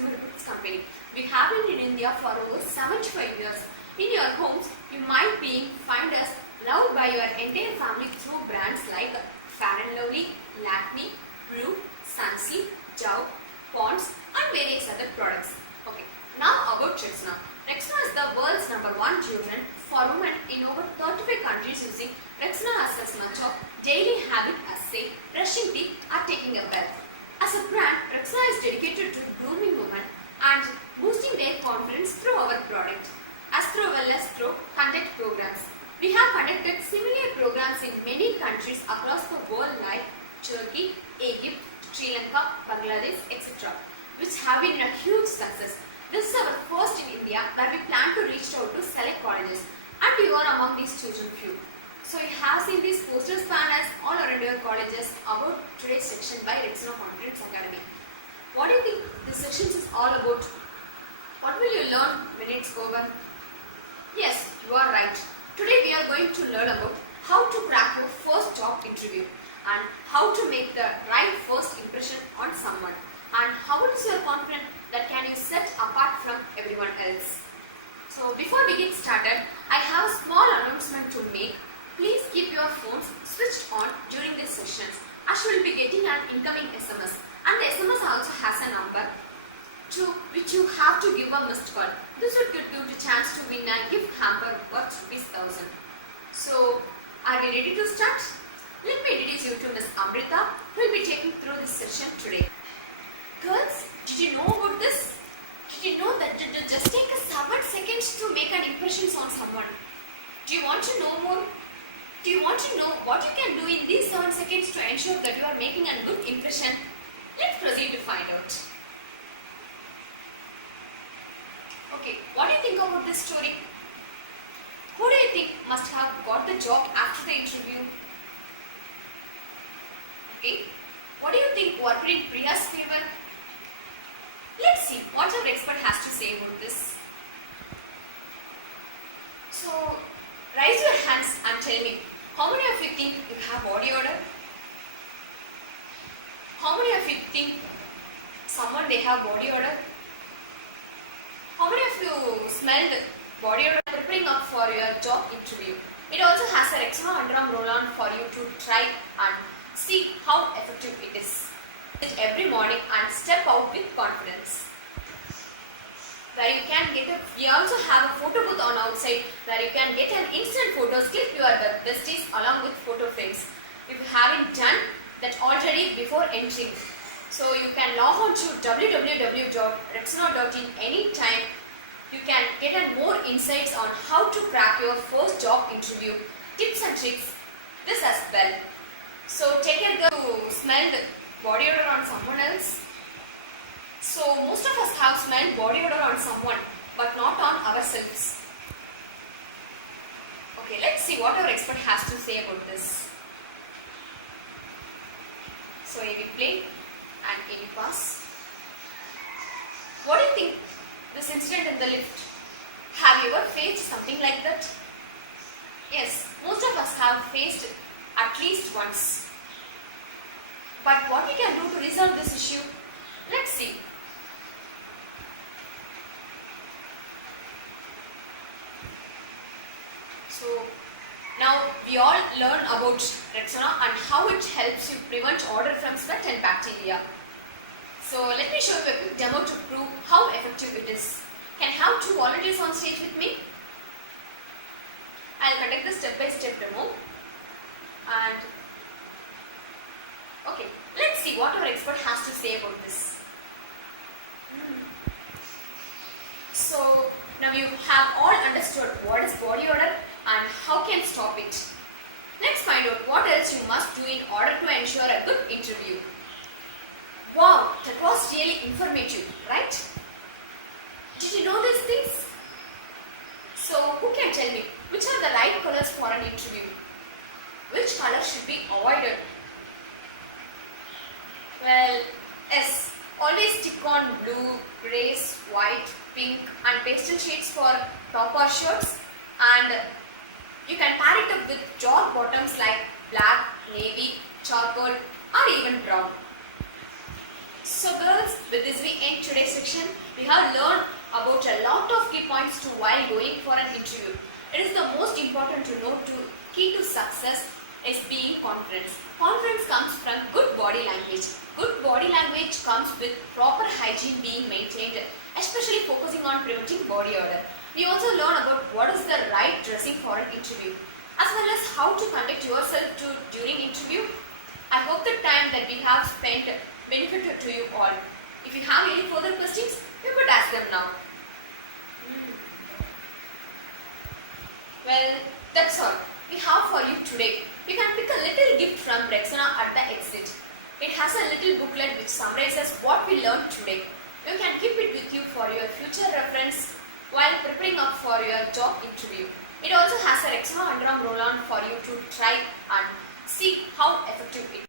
Consumer Goods Company. We have been in India for over 75 years. In your homes, you might find us loved by your entire family through brands like Fair & Lovely, Lakme, Prue, Sunsilk, Dove, Pond's and various other products. Okay, now about Rexona. Rexona is the world's #1 deodorant for women in over 35 countries using Rexona as much of daily habit as say brushing teeth or taking a bath. As a brand, Rexona is dedicated to grooming women and boosting their confidence through our product, as well as through conduct programs. We have conducted similar programs in many countries across the world like Turkey, Egypt, Sri Lanka, Bangladesh, etc., which have been a huge success. This is our first in India where we plan to reach out to select colleges, and you are among these chosen few. So you have seen these posters banners all around your colleges about today's section by Rexona Confidence Academy. What do you think this section is all about? What will you learn when it's over? Yes, you are right. Today we are going to learn about how to crack your first job interview and how to make the right first impression on someone and how is your confidence that can you set apart from everyone else. So before we get started, I have a small announcement to make. Please keep your phones switched on during these sessions as you will be getting an incoming SMS, and the SMS also has a number to which you have to give a missed call. This would give you the chance to win a gift hamper worth ₹1,000. So are you ready to start? Let me introduce you to Miss Amrita, who will be taking through this session today. Girls, did you know about this? Did you know that it just take 7 seconds to make an impression on someone? Do you want to know more? Do you want to know what you can do in these 7 seconds to ensure that you are making a good impression? Let's proceed to find out. Okay, what do you think about this story? Who do you think must have got the job after the interview? Okay, what do you think worked in Priya's favor? Let's see what our expert has to say about this. So, raise your hands and tell me, how many of you think you have body odor? How many of you think someone they have body odor? How many of you smelled body odor preparing up for your job interview? It also has a Rexona underarm roll-on for you to try and see how effective it is. Every morning and step out with confidence. Where you can we also have a photo booth on outside where you can get an instant photos, clip your besties along with photo frames. If you haven't done that already before entering, so you can log on to www.rexona.in anytime. You can get more insights on how to crack your first job interview, tips and tricks, this as well. So take care to smell the body odor on someone else. So most of us have smelled body odor on someone but not on ourselves. Okay, let's see what our expert has to say about this. So AV play and AV pass. What do you think this incident in the lift? Have you ever faced something like that? Yes, most of us have faced it at least once. But what we can do to resolve this issue? Let's see. So now we all learn about Rexona and how it helps you prevent odor from sweat and bacteria. So let me show you a quick demo to prove how effective it is. Can I have 2 volunteers on stage with me? I'll conduct the step-by-step demo. And okay, let's see what our expert has to say about this. So now you have all understood what is body odor and how can stop it. Let's find out what else you must do in order to ensure a good interview. Wow, that was really informative, right? Did you know these things? So who can tell me which are the right colors for an interview? Which color should be avoided? Well, yes, always stick on blue, grays, white, pink and pastel shades for top or shirts, and you can pair it up with jog bottoms like black, navy, charcoal or even brown. So girls, with this we end today's section. We have learned about a lot of key points to while going for an interview. It is the most important to know to key to success is being confident. Confidence comes from good body language. Good body language comes with proper hygiene being maintained, especially focusing on preventing body odor. We also learn about what is the right dressing for an interview, as well as how to conduct yourself during interview. I hope the time that we have spent benefited to you all. If you have any further questions, you could ask them now. Well, that's all we have for you today. You can pick a little gift from Rexona at the exit. It has a little booklet which summarizes what we learned today. You can keep it with you for your future reference while preparing up for your job interview. It also has a Rexona underarm roll-on for you to try and see how effective it is.